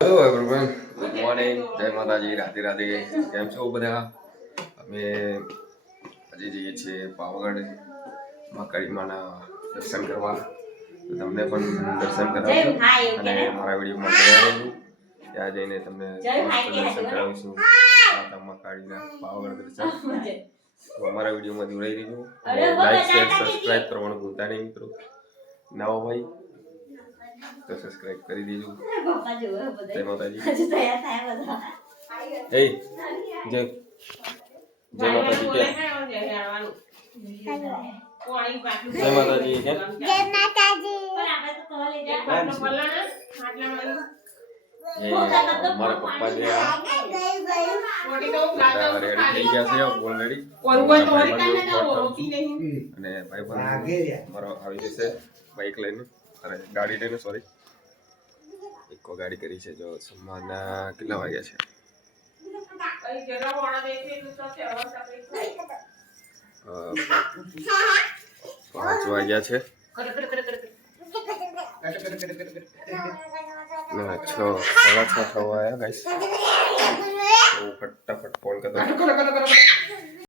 Hello everyone, good morning, જય માતાજી, રાધે રાધે. કેમ છો બધા? અમે હજી જઈએ છીએ પાવાગઢ મહાકાળીમાના દર્શન કરવા. તો તમને પણ દર્શન કરાવશું અને મારા વિડીયોમાં જોડાઈ રહેજો. ત્યાં જઈને તમને દર્શન કરાવીશું માતા મહાકાળીના પાવાગઢ દર્શન. તો અમારા વિડીયોમાં જોડાઈ રહેજો અને લાઈક શેર સબસ્ક્રાઇબ કરવાનું ભૂલતા નહીં મિત્રો. નવો ભાઈ તો સબસ્ક્રાઇબ કરી દેજો. જય માતાજી. એ જય માતાજી કે જય માતાજી કે મારા પપ્પા જે રેડી થઈ ગયા છે ઓલરેડી અને ભાઈ પણ મારો આવી જશે બાઈક લઈને અરે ગાડી લઈને સોરી ઇકો ગાડી કરી છે. જો સવારના કેટલા વાગ્યા છે? 5 વાગ્યા છે. 6:30 થવા આવ્યા ગાઈસ. તો ફટાફટ ફોન કરતો